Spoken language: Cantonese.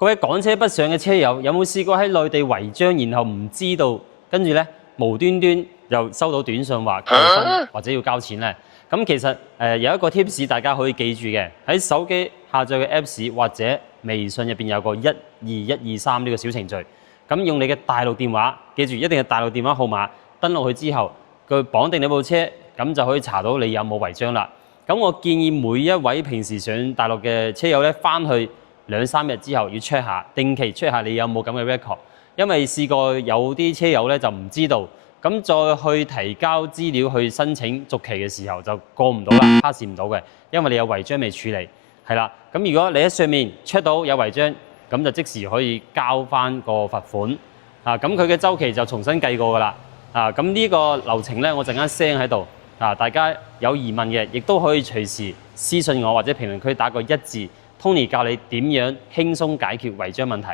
各位港車北上嘅車友，有冇試過喺內地違章，然後唔知道，跟住咧無端端又收到短信話扣分或者要交錢咧？咁其實有一個 tips 大家可以記住嘅，喺手機下載嘅 Apps 或者微信入邊有個12123呢個小程序，咁用你嘅大陸電話，記住一定係大陸電話號碼，登錄去之後，佢綁定你部車，咁就可以查到你有冇違章啦。咁我建議每一位平時上大陸嘅車友咧，翻去2、3日之後要 check 下，定期 check 下你有冇咁嘅 record， 因為試過有啲車友咧就唔知道，咁再去提交資料去申請續期嘅時候就過唔到啦 ，pass 唔到嘅，因為你有違章未處理，係啦。咁如果你喺上面 check 到有違章，咁就即時可以交翻個罰款，咁佢嘅週期就重新計過㗎啦，咁呢個流程咧我陣間 send 喺度，大家有疑問嘅亦都可以隨時私信我或者評論區打個1字。Tony 教你點樣輕鬆解決違章問題。